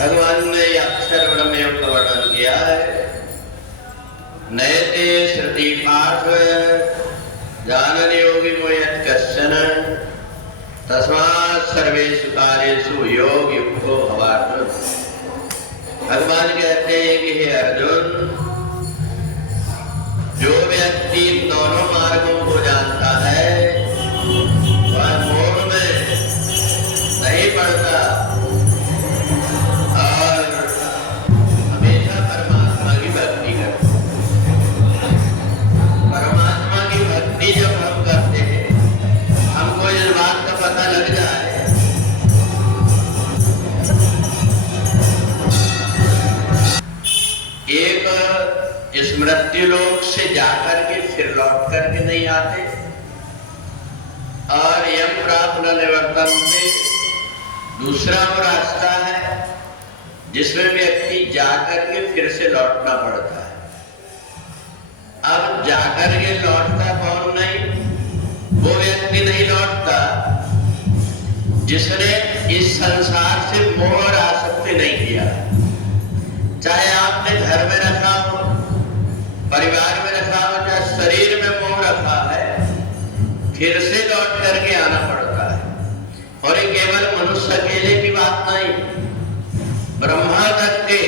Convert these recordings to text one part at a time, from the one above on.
भगवान ने अक्षर ब्रह्मयोग का वर्णन किया है। नयते श्रुति पाठ जानन योगी मोयत कश्चन तस्मात् सर्वेषु कार्येषु योग युक्तो भवार्जुन। भगवान कहते हैं कि हे अर्जुन, जो व्यक्ति दोनों मार्गों को जानता है वह मोह में नहीं पड़ता और हमेशा परमात्मा की भक्ति करता। परमात्मा की भक्ति जब हम करते हैं, हमको इस बात का पता लग जाए एक इस मृत्यु लोक से जाकर के फिर लौट करके नहीं आते और यम प्राप्त निवर्तन से दूसरा वो रास्ता है जिसमें व्यक्ति जाकर के फिर से लौटना पड़ता है। अब जाकर के लौटता कौन नहीं? वो व्यक्ति नहीं लौटता जिसने इस संसार से मोह और आसक्ति नहीं किया। चाहे आपने घर में रखा हो, परिवार में रखा हो, चाहे शरीर में मोह रखा है, फिर से लौट करके आना पड़ता है। और ये केवल मनुष्य अकेले की बात नहीं, ब्रह्मा तक के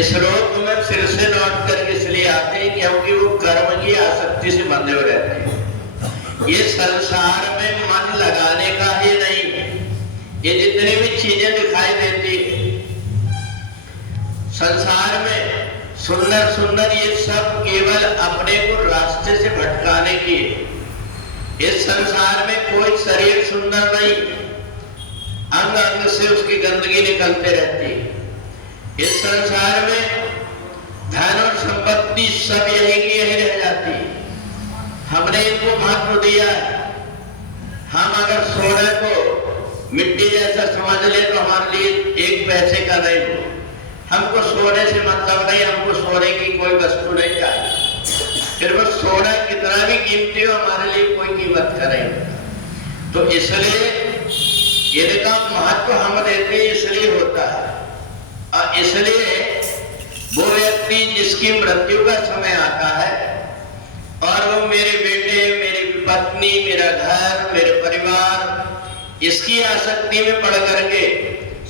इस लोक में फिर से लौट करके इसलिए आते हैं क्योंकि वो कर्म की आसक्ति से बंधे हुए रहते हैं। ये संसार में मन लगाने का ही नहीं, ये जितनी भी चीजें दिखाई देती संसार में सुंदर सुंदर, ये सब केवल अपने को रास्ते से भटकाने की। इस संसार में कोई शरीर सुंदर नहीं, अंग अंग से उसकी गंदगी निकलते रहती। इस संसार में धन और संपत्ति सब यही की यही रह जाती। हमने इनको महत्व दिया। हम अगर सोने को मिट्टी जैसा समझ ले तो हमारे लिए एक पैसे का नहीं हो। हमको सोने से मतलब नहीं, हमको सोने की कोई वस्तु नहीं चाहिए। फिर वो सोना कितना भी कीमती हो हमारे लिए कोई कीमत का नहीं। तो इसलिए इनका महत्व हम देते इसलिए होता है। और इसलिए वो व्यक्ति जिसकी मृत्यु का समय आता है और वो मेरे बेटे, मेरी पत्नी, मेरा घर, मेरे परिवार, इसकी आसक्ति में पड़ करके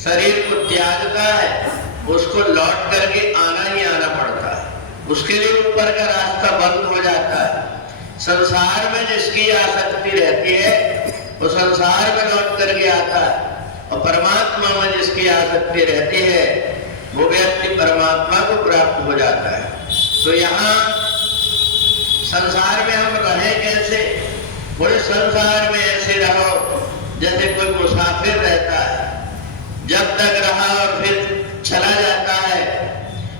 शरीर को त्यागता है, उसको लौट करके आना ही आना पड़ता है। उसके लिए ऊपर का रास्ता बंद हो जाता है। संसार में जिसकी आसक्ति रहती है वो संसार में लौट करके आता है, और परमात्मा में जिसकी आसक्ति रहती है वो व्यक्ति परमात्मा को प्राप्त हो जाता है। तो यहाँ संसार में हम रहे कैसे? बोले संसार में ऐसे रहो जैसे कोई मुसाफिर रहता है, जब तक रहा और फिर चला जाता है।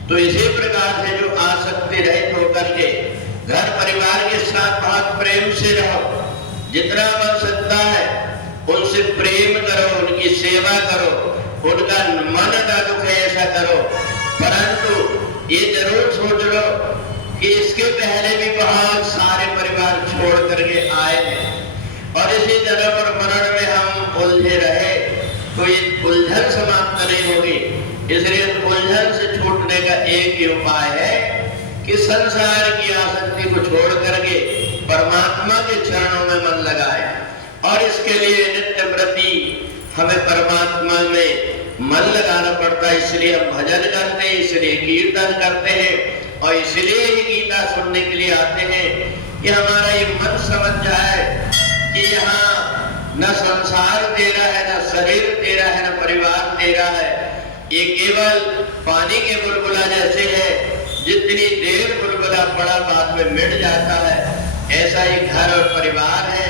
तो इसी प्रकार से जो आसक्ति रहित होकर के घर परिवार के साथ बहुत प्रेम से रहो, जितना बन सकता है उनसे प्रेम करो, उनकी सेवा करो, उनका मन ना दुखे ऐसा करो। परंतु ये जरूर सोच लो कि इसके पहले भी बहुत सारे परिवार छोड़ करके आए हैं और इसी जन्म और मरण में हम उलझे रहे, तो ये उलझन समाप्त नहीं होगी। इसलिए उलझन से छूटने का एक ही उपाय है कि संसार की आसक्ति को छोड़ करके परमात्मा के चरणों में मन लगाए। और इसके लिए नित्य प्रति हमें परमात्मा में मन लगाना पड़ता है। इसलिए हम भजन करते हैं, इसलिए कीर्तन करते हैं और इसलिए ही गीता सुनने के लिए आते हैं कि हमारा ये मन समझ जाए कि यहाँ न संसार तेरा है, न शरीर तेरा है, न परिवार तेरा है। ये केवल पानी के बुलबुला जैसे है, जितनी देर बुलबुला पड़ा बाद में मिट जाता है, ऐसा ही घर और परिवार है।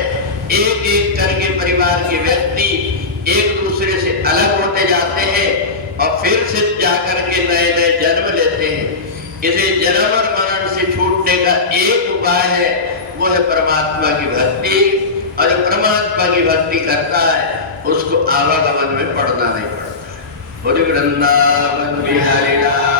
एक एक करके परिवार के व्यक्ति एक दूसरे से अलग होते जाते हैं और फिर से जाकर के नए नए जन्म लेते हैं। इसे जन्म और मरण से छूटने का एक उपाय है, वो है परमात्मा की भक्ति। और जो परमात्मा की भक्ति करता है उसको आवागमन में पड़ना नहीं पड़ता। बोले वृंदावन बिहारी लाल।